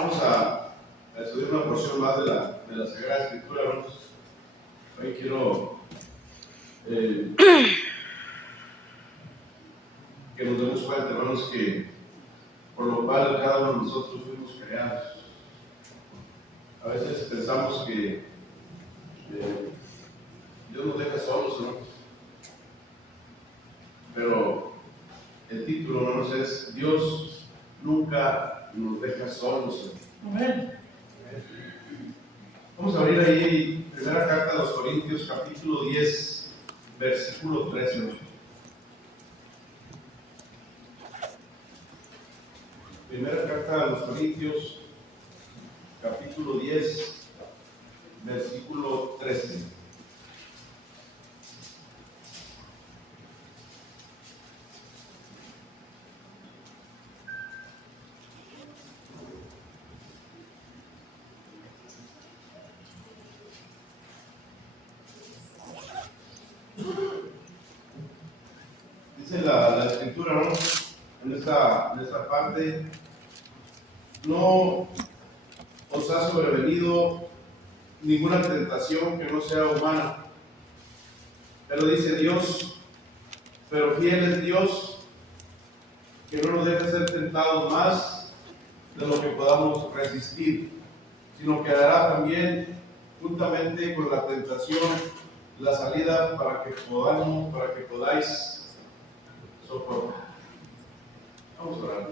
Vamos a estudiar una porción más de la Sagrada Escritura, hermanos. Hoy quiero que nos demos cuenta, hermanos, que por lo cual cada uno de nosotros fuimos creados. A veces pensamos que Dios nos deja solos, hermanos. Pero el título, hermanos, es Dios nunca nos deja solos. Amén. Vamos a abrir ahí primera carta de los Corintios, capítulo 10, versículo 13. Primera carta de los Corintios, capítulo 10, versículo 13. Dice la escritura, ¿no? En esta parte: no os ha sobrevenido ninguna tentación que no sea humana. Pero dice Dios, pero fiel es Dios, que no nos deja ser tentados más de lo que podamos resistir, sino que dará también, juntamente con la tentación, la salida para que podáis soportar. Vamos a orar.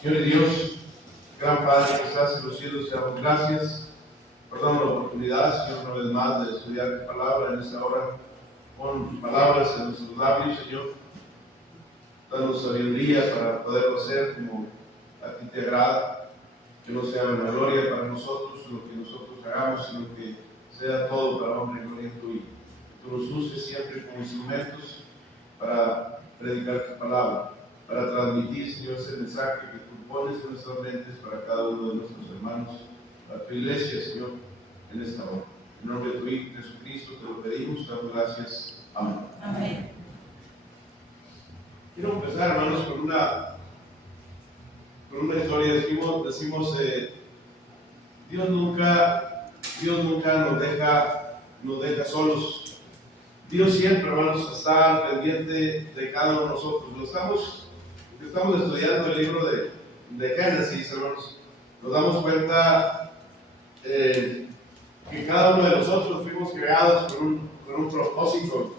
Señor Dios, gran Padre que estás en los cielos, te damos gracias por darnos la oportunidad, Señor, una vez más de estudiar tu palabra en esta hora. Pon tus palabras en nuestros labios, Señor. Danos sabiduría para poderlo hacer como a ti te agrada. Que no sea una gloria para nosotros lo que nosotros hagamos, sino que sea todo para hombre y gloria tuya. Tú nos uses siempre como instrumentos para predicar tu palabra, para transmitir, Señor, ese mensaje que tú pones en nuestras mentes para cada uno de nuestros hermanos, para tu iglesia, Señor, en esta hora. En nombre de tu Hijo Jesucristo te lo pedimos, te damos gracias. Amén. Amén. Quiero empezar, hermanos, con una historia. Decimos Dios nunca nos deja solos. Dios siempre, hermanos, está pendiente de cada uno de nosotros. Estamos estudiando el libro de Génesis, hermanos. Nos damos cuenta que cada uno de nosotros fuimos creados con un propósito.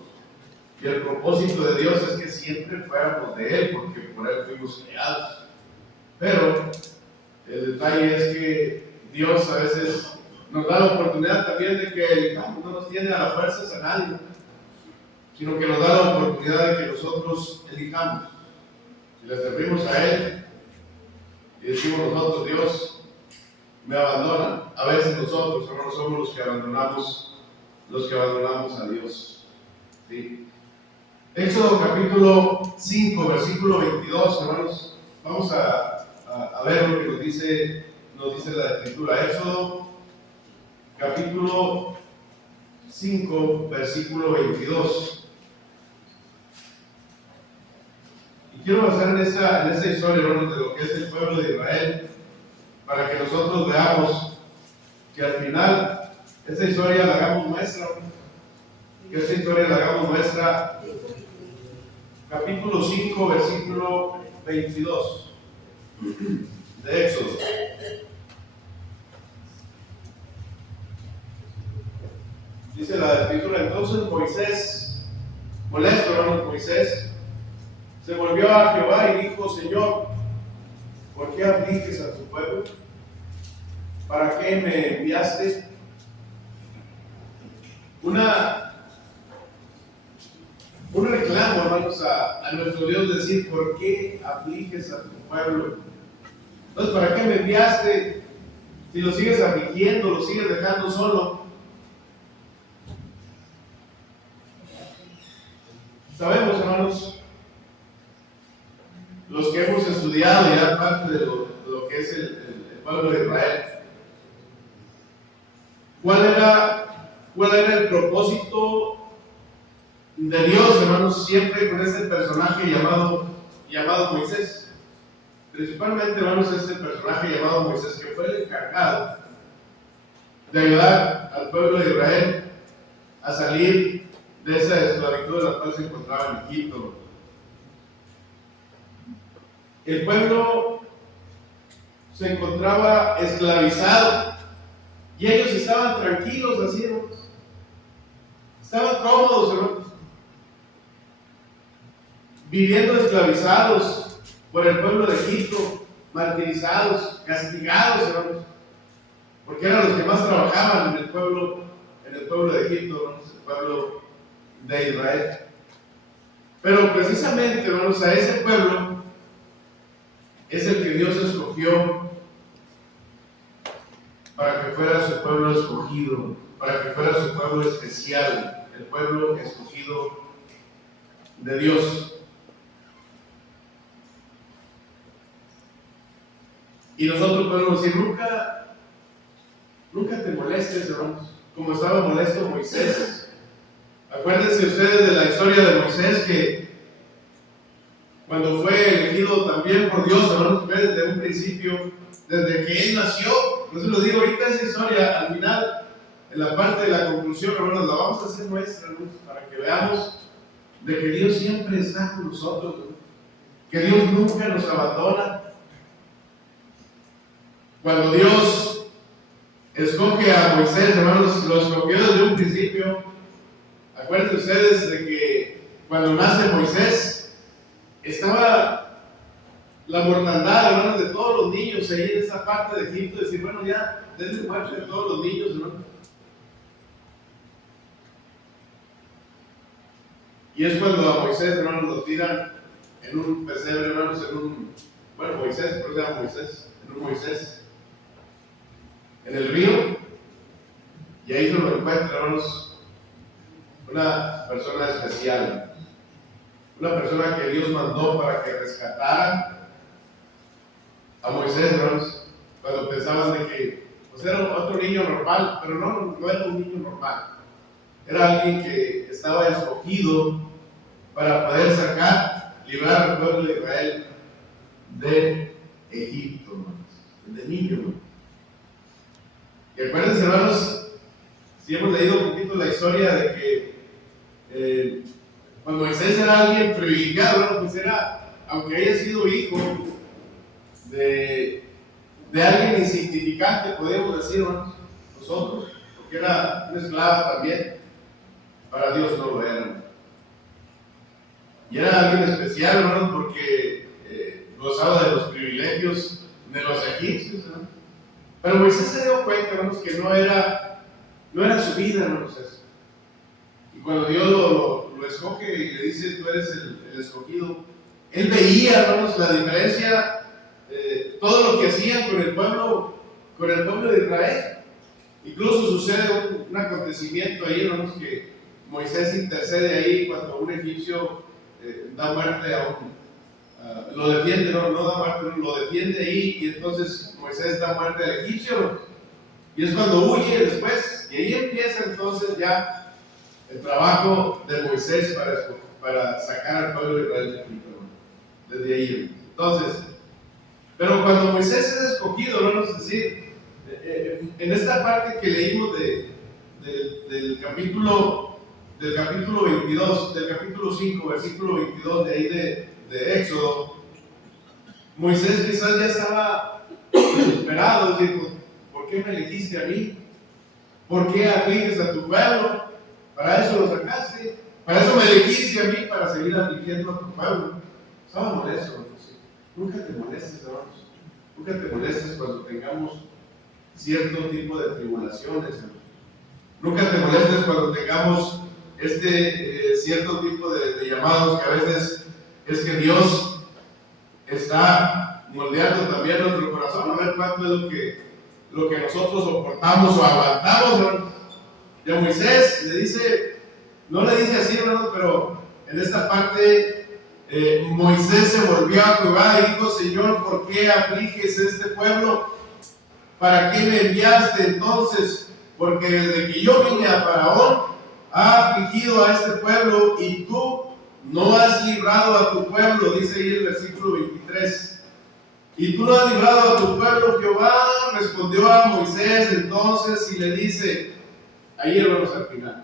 Y el propósito de Dios es que siempre fuéramos de Él, porque por Él fuimos creados. Pero el detalle es que Dios a veces nos da la oportunidad también de que elijamos. No nos tiene a las fuerzas a nadie, sino que nos da la oportunidad de que nosotros elijamos. Si le servimos a Él y decimos nosotros, Dios me abandona, a veces nosotros, hermanos, somos los que abandonamos a Dios. ¿Sí? Éxodo capítulo 5, versículo 22, hermanos. Vamos a ver lo que nos dice la Escritura. Éxodo capítulo 5, versículo 22. Y quiero basar en esa historia, hermanos, de lo que es el pueblo de Israel, para que nosotros veamos que al final esta historia la hagamos nuestra. Capítulo 5, versículo 22 de Éxodo. Dice la Escritura: entonces Moisés, molesto, hermano, Moisés se volvió a Jehová y dijo: Señor, ¿por qué afliges a tu pueblo? ¿Para qué me enviaste? Un reclamo, hermanos, a nuestro Dios, decir: ¿por qué afliges a tu pueblo? Entonces, ¿para qué me enviaste? Si lo sigues afligiendo, lo sigues dejando solo. Sabemos, hermanos, los que hemos estudiado ya parte de lo que es el pueblo de Israel, ¿cuál era el propósito de Dios, hermanos, siempre con ese personaje llamado Moisés? principalmente, hermanos, este personaje llamado Moisés, que fue el encargado de ayudar al pueblo de Israel a salir de esa esclavitud en la cual se encontraba en Egipto. El pueblo se encontraba esclavizado y ellos estaban tranquilos así, hermanos. Estaban cómodos, hermanos, viviendo esclavizados por el pueblo de Egipto, martirizados, castigados, hermanos, porque eran los que más trabajaban en el pueblo de Egipto, hermanos, el pueblo de Israel. Pero precisamente, hermanos, a ese pueblo es el que Dios escogió para que fuera su pueblo escogido, para que fuera su pueblo especial, el pueblo escogido de Dios. Y nosotros podemos decir, nunca te molestes, hermanos, como estaba molesto Moisés. Acuérdense ustedes de la historia de Moisés, que cuando fue elegido también por Dios, hermanos, fue desde un principio, desde que él nació. Por eso les digo, ahorita esa historia, al final, en la parte de la conclusión, hermanos, la vamos a hacer nuestra, hermanos, para que veamos de que Dios siempre está con nosotros, hermanos, que Dios nunca nos abandona. Cuando Dios escoge a Moisés, hermanos, lo escogió desde un principio. Acuérdense ustedes de que cuando nace Moisés, estaba la mortandad, hermanos, de todos los niños ahí en esa parte de Egipto, decir, bueno, ya, denle muerte a todos los niños, hermanos. Y es cuando a Moisés, hermanos, lo tiran en un pesebre, hermanos, Moisés, ¿por qué se llama Moisés? En un Moisés, en el río, y ahí se lo encuentra, hermanos, una persona especial, una persona que Dios mandó para que rescatara a Moisés, hermanos, cuando pensaban de que pues era otro niño normal, pero no era un niño normal, era alguien que estaba escogido para poder librar al pueblo de Israel de Egipto, hermanos, de niño, hermanos. Y acuérdense, hermanos, si hemos leído un poquito la historia de que cuando Moisés era alguien privilegiado, pues era, aunque haya sido hijo de alguien insignificante, podríamos decir, hermanos, nosotros, porque era una esclava también, para Dios no lo era. Y era alguien especial, hermanos, porque gozaba de los privilegios de los egipcios, ¿no? Pero Moisés se dio cuenta, hermanos, que no era su vida, hermanos, eso. Y cuando Dios lo escoge y le dice, tú eres el escogido, él veía, hermanos, la diferencia, todo lo que hacían con el pueblo de Israel. Incluso sucede un acontecimiento ahí, hermanos, que Moisés intercede ahí cuando un egipcio da muerte a lo defiende, no da muerte, lo defiende ahí, y entonces Moisés da muerte al egipcio, y es cuando huye después, y ahí empieza entonces ya el trabajo de Moisés para sacar al pueblo de Israel de Egipto, desde ahí. Entonces, pero cuando Moisés es escogido, hermanos, es decir, en esta parte que leímos del capítulo 22, del capítulo 5, versículo 22 de ahí de Éxodo, Moisés quizás ya estaba desesperado, dijo, ¿por qué me elegiste a mí? ¿Por qué afliges a tu pueblo? Para eso lo sacaste, para eso me elegiste a mí, para seguir afligiendo a tu pueblo. Estaba molesto, hermanos. Nunca te molestes, hermanos. Nunca te molestes cuando tengamos cierto tipo de tribulaciones, hermanos. Nunca te molestes cuando tengamos cierto tipo de llamados, que a veces es que Dios está moldeando también nuestro corazón, a ver cuánto es lo que nosotros soportamos o aguantamos, hermanos. Y a Moisés no le dice así, hermanos, pero en esta parte Moisés se volvió a Jehová y dijo, Señor, ¿por qué afliges este pueblo? ¿Para qué me enviaste entonces? Porque desde que yo vine a Faraón, ha afligido a este pueblo y tú no has librado a tu pueblo, dice ahí el versículo 23. Y tú no has librado a tu pueblo, Jehová. Respondió a Moisés entonces y le dice, ahí hermanos al final.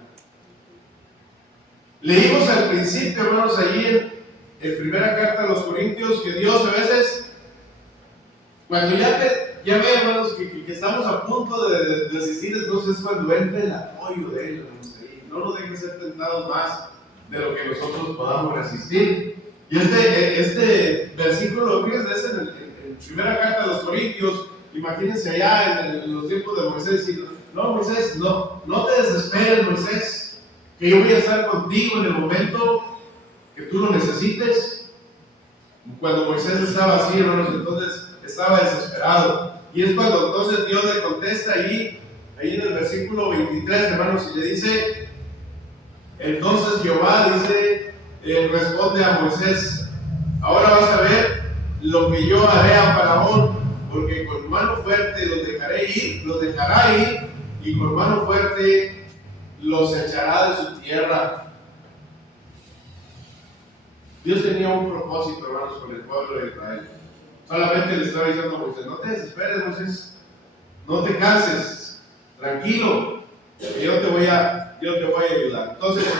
Leímos al principio, hermanos, allí en primera carta a los Corintios, que Dios a veces, cuando ya ve, hermanos, que estamos a punto de asistir, entonces es cuando entra el apoyo de Él, hermanos, ahí. No nos dejen ser tentados más de lo que nosotros podamos resistir. Y este versículo, fíjense, es en primera carta a los Corintios. Imagínense allá en los tiempos de Moisés, y no, Moisés, no te desesperes, Moisés, que yo voy a estar contigo en el momento que tú lo necesites. Cuando Moisés estaba así, hermanos, entonces estaba desesperado. Y es cuando entonces Dios le contesta ahí en el versículo 23, hermanos, y le dice, entonces Jehová dice, responde a Moisés, ahora vas a ver lo que yo haré a Faraón, porque con mano fuerte los dejará ir, y con mano fuerte los echará de su tierra. Dios tenía un propósito, hermanos, con el pueblo de Israel. Solamente le estaba diciendo a Moisés, no te desesperes, Moisés, no te canses, tranquilo, que yo te voy a ayudar. Entonces,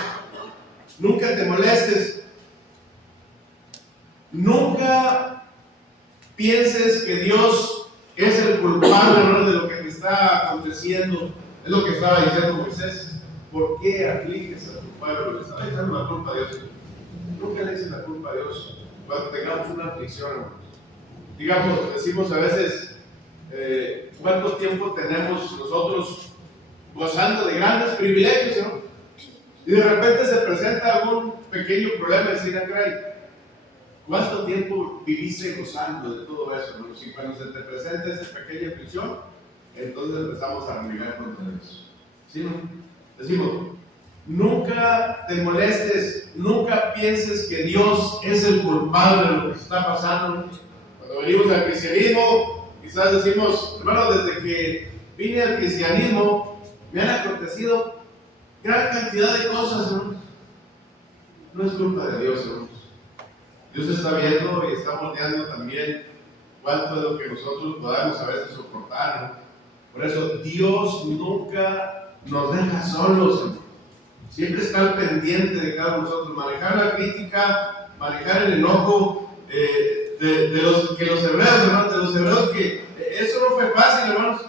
nunca te molestes, nunca pienses que Dios es el culpable, ¿no?, de lo que te está aconteciendo. Es lo que estaba diciendo Moisés. ¿Por qué afliges a tu pueblo? Le estaba echando la culpa a Dios. Nunca le eches la culpa a Dios cuando tengamos una aflicción, hermanos. Digamos, decimos a veces, ¿cuánto tiempo tenemos nosotros gozando de grandes privilegios, ¿no? Y de repente se presenta algún pequeño problema y decir, ¿cuánto tiempo viviste gozando de todo eso, hermanos? Y cuando se te presenta esa pequeña aflicción, entonces empezamos a renegar contra eso. ¿Sí, no? Decimos, nunca te molestes, nunca pienses que Dios es el culpable de lo que está pasando. Cuando venimos al cristianismo, quizás decimos, hermano, desde que vine al cristianismo, me han acontecido gran cantidad de cosas, hermanos. No es culpa de Dios, hermanos. Dios está viendo y está moldeando también cuánto es lo que nosotros podamos a veces soportar, ¿no? Por eso Dios nunca nos deja solos, hermanos. Siempre está al pendiente de cada uno de nosotros. Manejar la crítica, manejar el enojo de los hebreos, hermanos, de los hebreos, que eso no fue fácil, hermanos,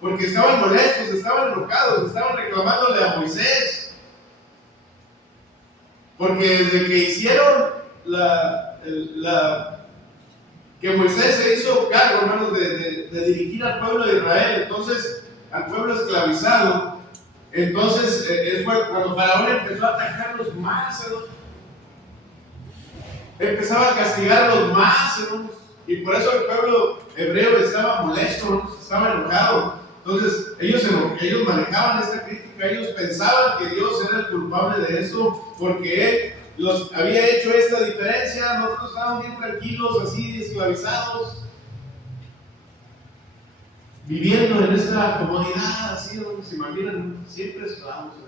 porque estaban molestos, estaban enojados, estaban reclamándole a Moisés. Porque desde que hicieron que Moisés se hizo cargo, hermanos, de dirigir al pueblo de Israel, entonces al pueblo esclavizado, entonces es cuando Faraón empezó a atacarlos más, hermanos. Empezaba a castigarlos más, hermanos. Y por eso el pueblo hebreo estaba molesto, hermanos, estaba enojado. Entonces ellos manejaban esta crítica, ellos pensaban que Dios era el culpable de eso, porque Él los había hecho esta diferencia. Nosotros estábamos bien tranquilos, así esclavizados, viviendo en esta comodidad, así, ¿no? Se imaginan, siempre esclavos, ¿no?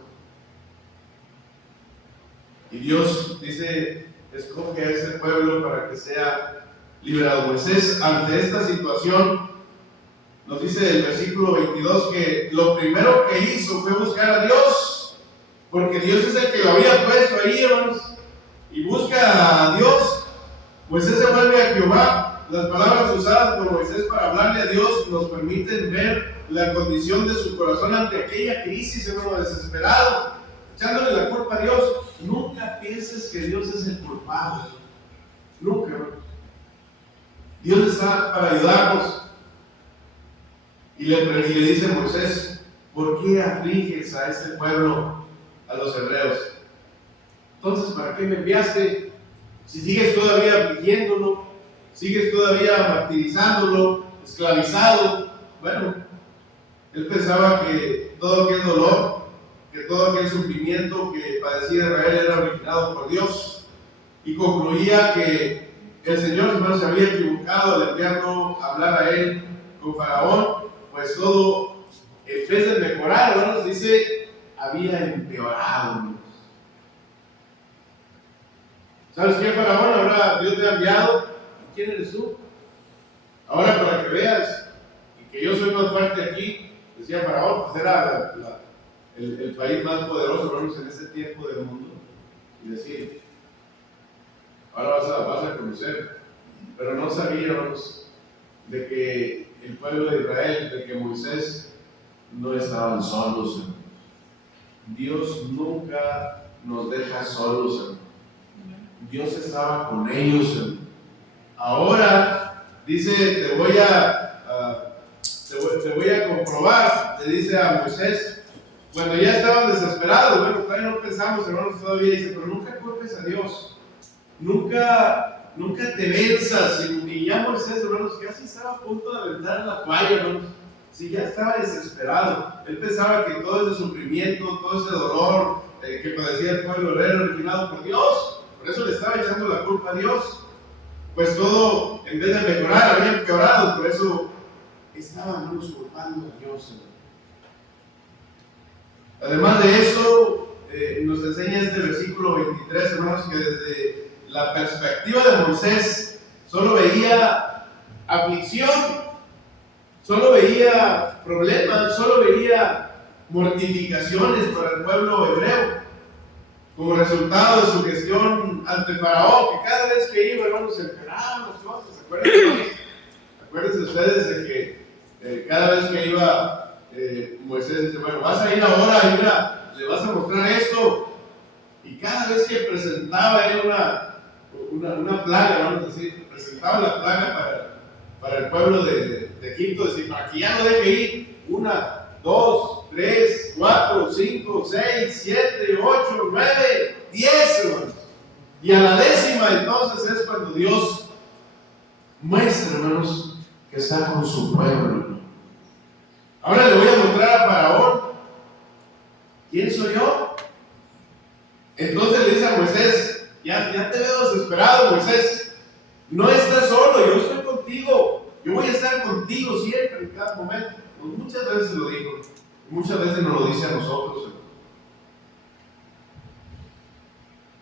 Y Dios dice, escoge a ese pueblo para que sea liberado. Moisés, ante esta situación, nos dice el versículo 22 que lo primero que hizo fue buscar a Dios, porque Dios es el que lo había puesto ahí, hermanos, y busca a Dios. Moisés se vuelve a Jehová. Las palabras usadas por Moisés para hablarle a Dios nos permiten ver la condición de su corazón ante aquella crisis, hermano, desesperado, echándole la culpa a Dios. Nunca pienses que Dios es el culpable. Nunca, hermano. Dios está para ayudarnos. Y le dice a Moisés, ¿por qué afliges a este pueblo, a los hebreos? Entonces, ¿para qué me enviaste? Si sigues todavía afligiéndolo, sigues todavía martirizándolo, esclavizado. Bueno, él pensaba que todo aquel dolor, que todo aquel sufrimiento que padecía Israel era originado por Dios, y concluía que el Señor, hermanos, se había equivocado al enviarlo a hablar a él con Faraón. Pues todo, en vez de mejorar, hermanos, dice, había empeorado, hermanos. ¿Sabes qué, Faraón? Ahora Dios te ha enviado. ¿Quién eres tú? Ahora, para que veas y que yo soy más fuerte aquí, decía Faraón, pues era el país más poderoso, hermanos, en ese tiempo del mundo. Y decir, ahora vas a conocer. Pero no sabíamos de que el pueblo de Israel, de que Moisés no estaban solos, hermanos. Dios nunca nos deja solos, hermanos. Dios estaba con ellos, hermanos. Ahora, dice, te voy a comprobar, le dice a Moisés, cuando ya estaban desesperados. Bueno, todavía no pensamos, hermanos, todavía dice, pero nunca culpes a Dios, nunca te venzas. Y ya Moisés, hermanos, casi estaba a punto de aventar la toalla, hermanos. Si ya estaba desesperado, él pensaba que todo ese sufrimiento, todo ese dolor que padecía el pueblo era originado por Dios, por eso le estaba echando la culpa a Dios. Pues todo, en vez de mejorar, había empeorado. Por eso estaban, hermanos, culpando a Dios, hermanos. Además de eso, nos enseña este versículo 23, hermanos, que desde la perspectiva de Moisés solo veía aflicción, solo veía problemas, solo veía mortificaciones para el pueblo hebreo, como resultado de su gestión ante Faraón, que cada vez que iba, hermanos, se esperaban las cosas. Acuérdense ustedes de que cada vez que iba Moisés dice, bueno, vas a ir ahora y mira, le vas a mostrar esto. Y cada vez que presentaba él una plaga, vamos a decir, presentaba la plaga para el pueblo de Egipto, decir, para que ya no deje ir 1, 2, 3, 4, 5, 6, 7, 8, 9, 10, hermanos. Y a la 10ª entonces es cuando Dios muestra, hermanos, que está con su pueblo. Ahora le voy a mostrar a Faraón quién soy yo. Entonces le dice a Moisés, ya te veo desesperado, Moisés, no estás solo, yo estoy contigo, yo voy a estar contigo siempre, en cada momento. Pues muchas veces lo dijo, muchas veces nos lo dice a nosotros.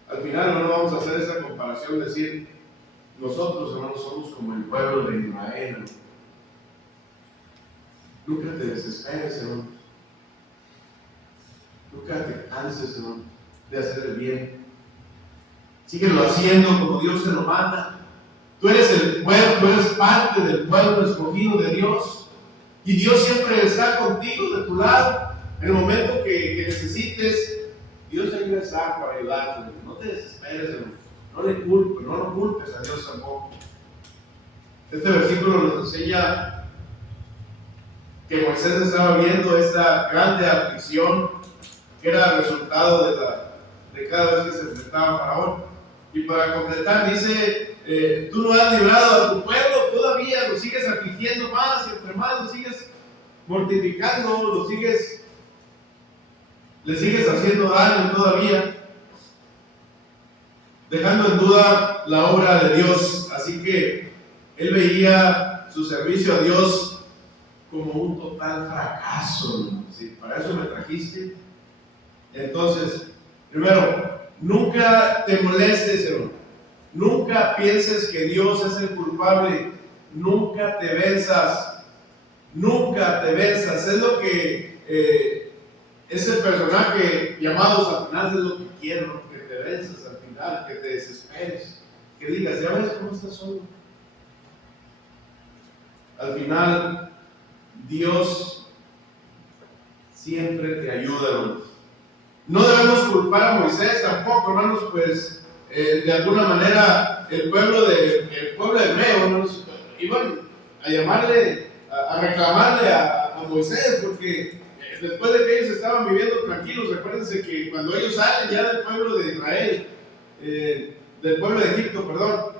Al final no vamos a hacer esa comparación, decir, nosotros, hermanos, somos como el pueblo de Israel. Nunca te desesperes, hermano. Nunca te canses, hermano, de hacer el bien. Síguelo haciendo como Dios te lo manda. Tú eres el pueblo, tú eres parte del pueblo escogido de Dios. Y Dios siempre está contigo, de tu lado. En el momento que necesites, Dios ahí va a estar para ayudarte. No te desesperes, hermano. No lo culpes a Dios tampoco. Este versículo nos enseña que Moisés estaba viendo esta grande aflicción que era el resultado de cada vez que se enfrentaba a Faraón. Y para completar, dice, tú no has librado a tu pueblo, todavía lo sigues afligiendo más, y entre más lo sigues mortificando, le sigues haciendo daño todavía, dejando en duda la obra de Dios. Así que él veía su servicio a Dios como un total fracaso. ¿Sí? Para eso me trajiste. Entonces, primero, nunca te molestes, hermano. Nunca pienses que Dios es el culpable. Nunca te venzas. Nunca te venzas. Es lo que ese personaje llamado Satanás es lo que quiere, ¿no? Que te venzas al final, que te desesperes, que digas, ya ves cómo estás solo. Al final, Dios siempre te ayuda, hermanos. No debemos culpar a Moisés tampoco, hermanos, pues de alguna manera el pueblo hebreo, hermanos, iban a llamarle, a reclamarle a Moisés, porque después de que ellos estaban viviendo tranquilos, recuérdense que cuando ellos salen ya del pueblo de Israel, del pueblo de Egipto, perdón,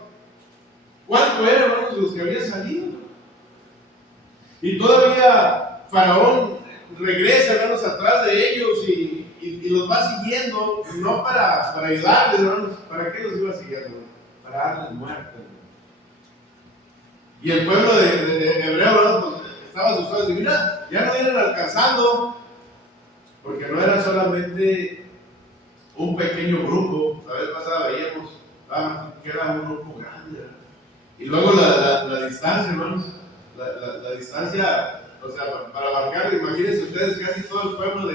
¿cuánto eran, hermanos, los que habían salido? Y todavía Faraón regresa, hermanos, atrás de ellos y los va siguiendo, no para ayudarles, hermanos. ¿Para qué los iba siguiendo? Para darles muerte. Y el pueblo de hebreo, hermanos, estaba asustado y dice, mira, ya no vienen alcanzando, porque no era solamente un pequeño grupo. La vez pasada veíamos que era un grupo grande, ¿verdad? Y luego la distancia, hermanos, la distancia, o sea, para abarcar, imagínense ustedes casi todo el pueblo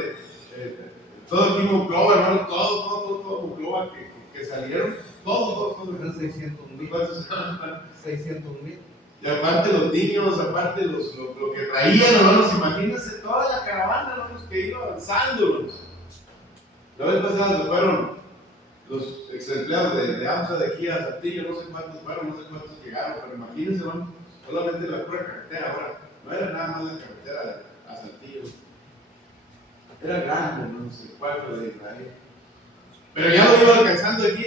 todo aquí Monclova, hermanos, todo Monclova que salieron, todos. 600,000. Y aparte los niños, aparte lo que traían, hermanos, imagínense toda la caravana, hermanos, que iba avanzando, hermanos. La vez pasada se fueron los ex empleados de AMSA de aquí a Saltillo, no sé cuántos fueron, no sé cuántos llegaron, pero imagínense, hermanos, solamente la pura carretera ahora, no era nada más la carretera a Saltillo. Era grande, hermanos, el pueblo de Israel. Pero ya lo iban alcanzando aquí,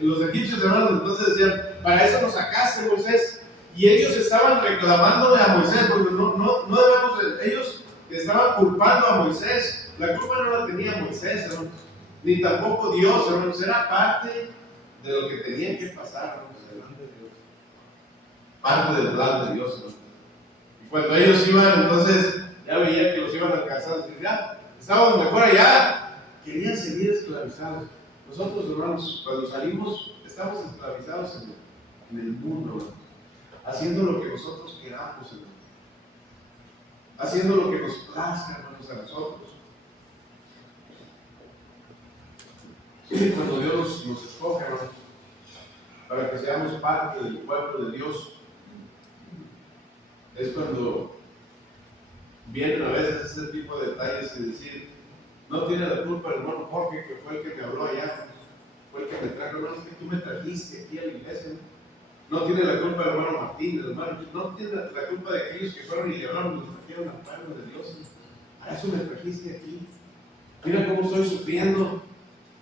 los egipcios, hermanos, entonces decían, para eso nos sacaste, Moisés. Y ellos estaban reclamándole a Moisés, porque no debemos, ellos estaban culpando a Moisés. La culpa no la tenía Moisés, hermanos, ni tampoco Dios, hermanos, era parte de lo que tenía que pasar, hermanos, delante de Dios. Parte del plan de Dios, hermanos. Y cuando ellos iban, entonces, ya veían que los iban alcanzando, y ya, estábamos mejor allá, querían seguir esclavizados. Nosotros, hermanos, cuando salimos, estamos esclavizados en el mundo, hermanos, haciendo lo que nosotros queramos, hermanos, haciendo lo que nos plazca, hermanos, a nosotros. Y cuando Dios nos escoge, hermanos, para que seamos parte del pueblo de Dios, es cuando vienen a veces ese tipo de detalles y decir, no tiene la culpa el hermano Jorge, que fue el que me habló allá, fue el que me trajo, hermano, es que tú me trajiste aquí a la iglesia, no tiene la culpa el hermano Martín, el hermano, no tiene la culpa de aquellos que fueron y le hablaron, nos trajeron al pueblo de Dios, a eso me trajiste aquí, mira cómo estoy sufriendo.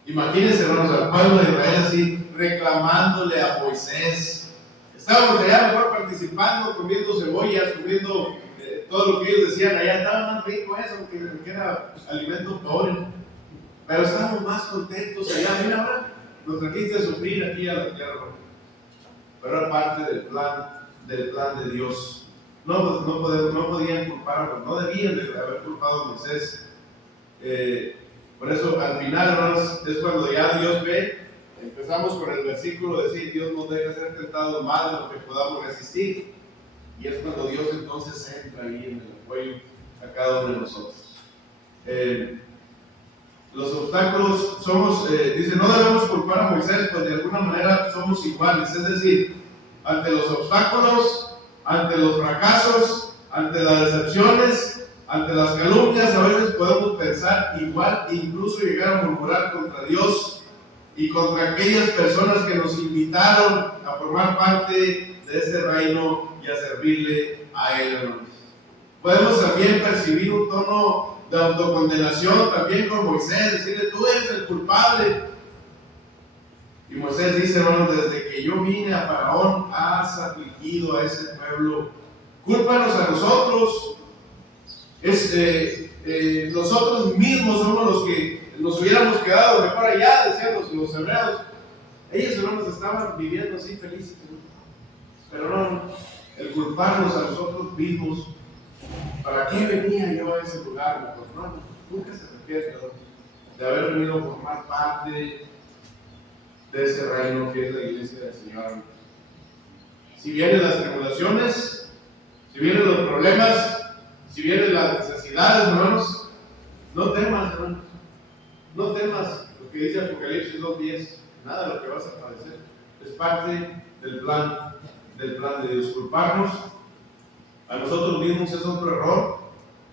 Imagínense, hermanos, al pueblo de Israel así, reclamándole a Moisés. Estábamos allá mejor participando, comiendo cebollas, comiendo todo lo que ellos decían. Allá estaba más rico eso, que era alimento pobre. Pero estábamos más contentos allá. Mira, ahora nos trajiste a sufrir aquí a la tierra. Pero era parte del plan de Dios. No podían culpar, no debían de haber culpado a Moisés. Por eso, al final, hermanos, es cuando ya Dios ve, empezamos con el versículo de decir, Dios nos deja ser tentados más de lo que podamos resistir. Y es cuando Dios entonces entra ahí en el apoyo a cada uno de nosotros. Los obstáculos dice, no debemos culpar a Moisés, pues de alguna manera somos iguales. Es decir, ante los obstáculos, ante los fracasos, ante las decepciones, ante las calumnias, a veces podemos pensar igual, incluso llegar a murmurar contra Dios y contra aquellas personas que nos invitaron a formar parte de este reino y a servirle a Él, hermanos. Podemos también percibir un tono de autocondenación también con Moisés, decirle, tú eres el culpable. Y Moisés dice, hermanos, desde que yo vine a Faraón, has afligido a ese pueblo. Cúlpanos a nosotros. Nosotros mismos somos los que nos hubiéramos quedado mejor allá, decían los hebreos. Ellos, hermanos, estaban viviendo así felices, pero no, el culparnos a nosotros mismos. ¿Para qué venía yo a ese lugar? Pues no, nunca se refiere de haber venido a formar parte de ese reino que es la iglesia del Señor. Si vienen las tribulaciones, si vienen los problemas, si vienen las necesidades, hermanos, no temas, hermanos. No temas lo que dice Apocalipsis 2:10. Nada de lo que vas a padecer. Es parte del plan de Dios. Culparnos a nosotros mismos es otro error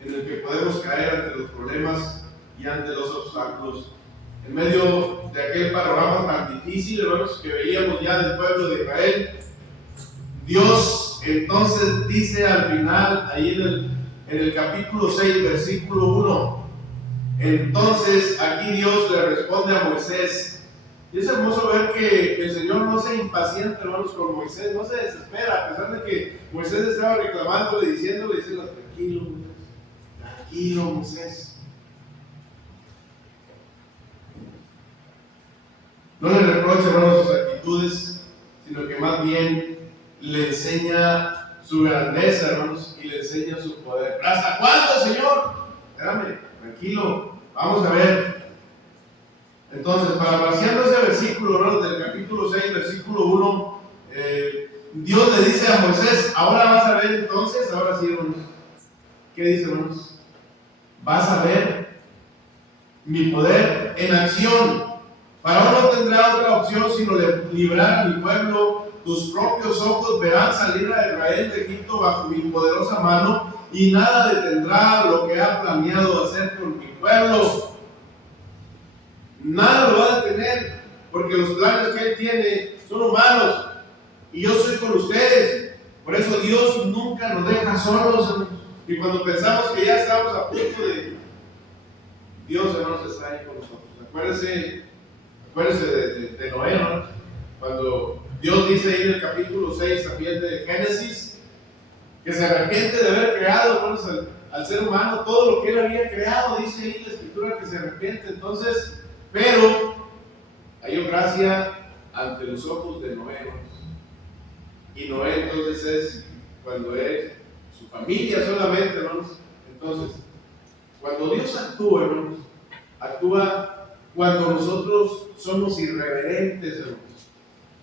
en el que podemos caer ante los problemas y ante los obstáculos. En medio de aquel panorama tan difícil, hermanos, que veíamos ya del pueblo de Israel, Dios entonces dice al final, ahí en el capítulo 6, versículo 1, entonces aquí Dios le responde a Moisés. Y es hermoso ver que el Señor no se impacienta, hermanos, con Moisés, no se desespera, a pesar de que Moisés estaba reclamándole, diciéndole, tranquilo Moisés. No le reprocha, hermanos, sus actitudes, sino que más bien le enseña su grandeza, hermanos, y le enseña su poder. ¿Hasta cuándo, Señor? Espérame, tranquilo, vamos a ver. Entonces, parafraseando ese versículo, hermanos, del capítulo 6, versículo 1, Dios le dice a Moisés, ahora vas a ver entonces, ahora sí, hermanos. ¿Qué dice, hermanos? Vas a ver mi poder en acción. Faraón no tendrá otra opción sino librar a mi pueblo. Tus propios ojos verán salir a Israel de Egipto bajo mi poderosa mano, y nada detendrá lo que ha planeado hacer con mi pueblo. Nada lo va a detener, porque los planes que Él tiene son humanos, y yo soy con ustedes. Por eso Dios nunca nos deja solos. Y cuando pensamos que ya estamos a punto de... Dios, hermanos, está ahí con nosotros. Acuérdense de Noé, ¿no? Cuando Dios dice ahí en el capítulo 6 también de Génesis, que se arrepiente de haber creado, hermanos, al ser humano, todo lo que Él había creado. Dice ahí la Escritura que se arrepiente. Entonces, pero halló gracia ante los ojos de Noé, hermanos. Y Noé entonces es cuando es su familia solamente, hermanos. Entonces, cuando Dios actúa, hermanos, actúa cuando nosotros somos irreverentes, hermanos.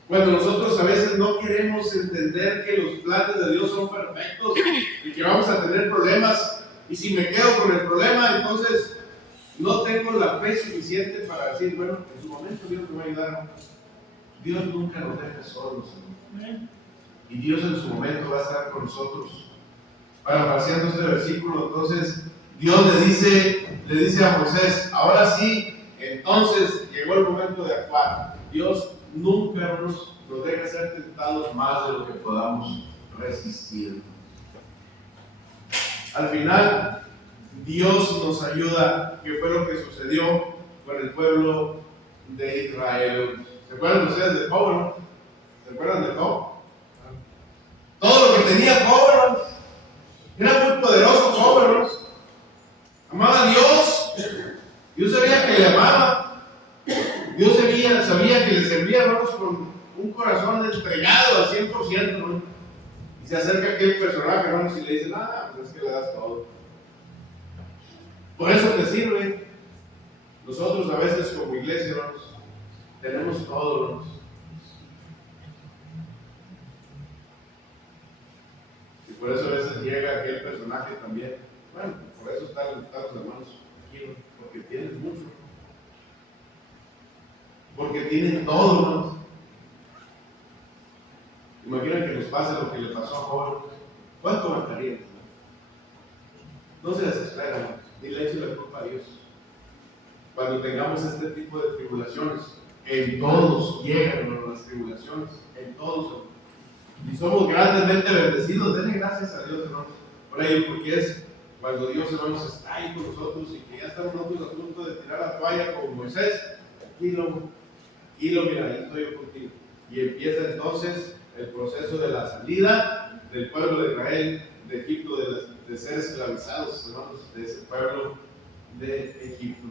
Cuando nosotros a veces no queremos entender que los planes de Dios son perfectos y que vamos a tener problemas. Y si me quedo con el problema, entonces no tengo la fe suficiente para decir, bueno, en su momento Dios me va a ayudar, hermanos. Dios nunca nos deja solos, hermanos. Y Dios en su momento va a estar con nosotros. Parafraseando este versículo, entonces Dios le dice a Moisés, ahora sí, entonces llegó el momento de actuar. Dios nunca nos deja ser tentados más de lo que podamos resistir. Al final, Dios nos ayuda, que fue lo que sucedió con el pueblo de Israel. ¿Se acuerdan ustedes de Job, no? ¿Se acuerdan de Job? Todo lo que tenía Job, hermanos, era muy poderoso Job, hermanos. Amaba a Dios. Dios sabía que le amaba. Dios sabía que le servía, hermanos, con un corazón entregado al 100%, hermanos. Y se acerca aquel personaje, hermanos, y le dice, pues es que le das todo. Por eso te sirve. Nosotros a veces como iglesia, hermanos, tenemos todo, hermanos. Y por eso a veces llega aquel personaje también. Bueno, por eso están los hermanos aquí, ¿no? Porque tienen mucho. Porque tienen todo, hermanos. Imaginen que nos pase lo que le pasó a Job. ¿Cuánto bastaría? No se desespera, hermanos, ni le eche la culpa a Dios. Cuando tengamos este tipo de tribulaciones, en todos llegan, hermanos, las tribulaciones, en todos, hermanos. Y somos grandemente bendecidos. Denle gracias a Dios, hermanos, por ello, porque es cuando Dios, hermanos, está ahí con nosotros y que ya estamos nosotros a punto de tirar la toalla como Moisés. Tranquilo, mira, ahí estoy yo contigo. Y empieza entonces el proceso de la salida del pueblo de Israel de Egipto, de ser esclavizados, hermanos, de ese pueblo de Egipto.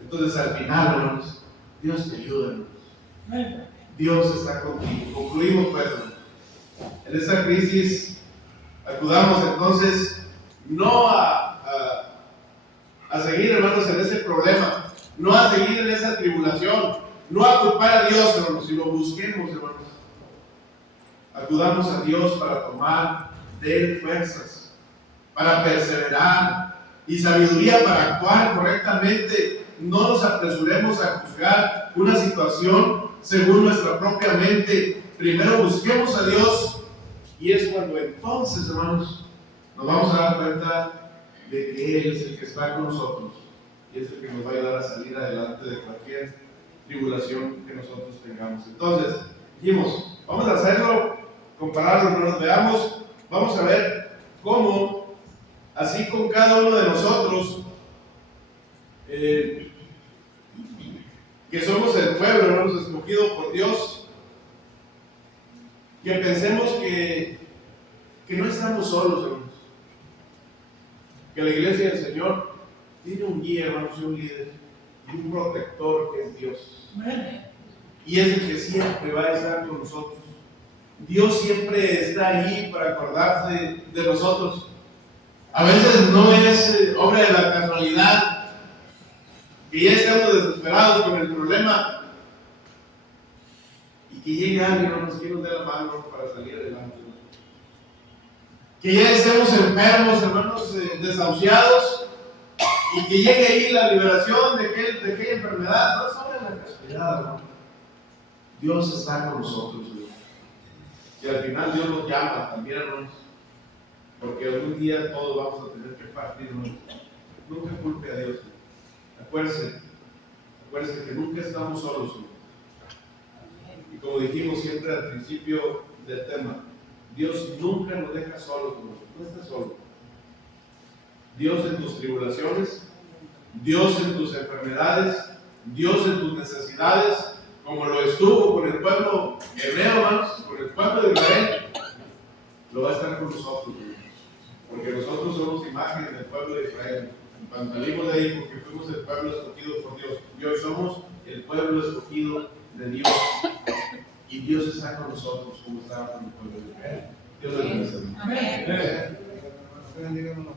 Entonces, al final, hermanos, Dios te ayuda, hermanos. Dios está contigo. Concluimos, pues, hermanos. En esta crisis, acudamos entonces no a seguir, hermanos, en ese problema, no a seguir en esa tribulación, no a culpar a Dios, hermanos, sino busquemos, hermanos. Acudamos a Dios para tomar de Él fuerzas, para perseverar y sabiduría para actuar correctamente. No nos apresuremos a juzgar una situación según nuestra propia mente. Primero busquemos a Dios. Y es cuando entonces, hermanos, nos vamos a dar cuenta de que Él es el que está con nosotros y es el que nos va a ayudar a salir adelante de cualquier tribulación que nosotros tengamos. Entonces, dijimos, vamos a hacerlo, compararlo, hermanos, veamos, vamos a ver cómo, así con cada uno de nosotros, que somos el pueblo, hermanos, escogido por Dios, que pensemos que no estamos solos, hermanos. Que la iglesia del Señor tiene un guía, hermanos, y un líder, y un protector que es Dios. Y es el que siempre va a estar con nosotros. Dios siempre está ahí para acordarse de nosotros. A veces no es obra de la casualidad que ya estamos desesperados con el problema que llegue alguien, hermanos, que nos dé la mano para salir adelante. Que ya estemos enfermos, hermanos, desahuciados, y que llegue ahí la liberación de aquella enfermedad. No es solo en la casualidad, hermano. Dios está con nosotros, hermano. Y al final Dios nos llama también, hermanos, porque algún día todos vamos a tener que partir, hermanos. Nunca culpe a Dios. Acuérdense que nunca estamos solos, hermanos. Y como dijimos siempre al principio del tema, Dios nunca nos deja solos, hermanos. No estás solo. Dios en tus tribulaciones, Dios en tus enfermedades, Dios en tus necesidades, como lo estuvo con el pueblo hebreo, hermanos, con el pueblo de Israel, lo va a estar con nosotros, hermanos. Porque nosotros somos imagen del pueblo de Israel. Cuando salimos de ahí, porque fuimos el pueblo escogido por Dios, y hoy somos el pueblo escogido de Dios. Y Dios está con nosotros como estaba con el pueblo de Israel. Dios les bendiga. Amén. Amén.